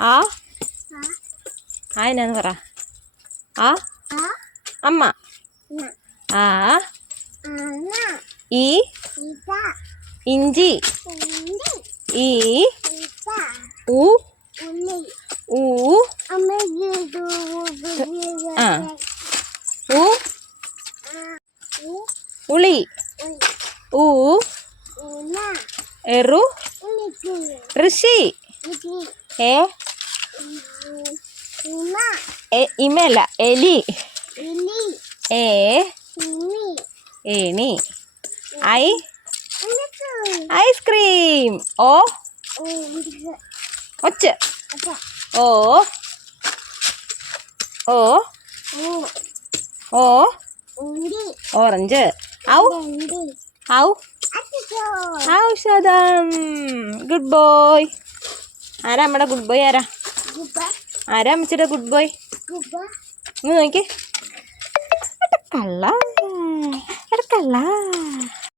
ആ? ആ? എന്നാന്ന് പറ. ആ? അമ്മ. ആ? ഈ? ഇഞ്ചി. ഈ? ഉ ഊ? ആ. ഉ ഉളി. ഊ? എറു? ഋഷി. ഏ? എ ഇമല്ല എലി. ഏ ഏണി ഐ. Ice cream. ഓ. ഒച്ച. ഓ. ഓ. ഓ. ഓറഞ്ച്. ഔ. ഔ. ഔഷധം. Good boy. ആരാ നമ്മുടെ ഗുഡ് ബോയ് ആരാ? ആരാ അമ്മച്ചിയുടെ ഗുഡ് ബോയ് ഒന്ന് നോക്കി കള്ള. കള്ള.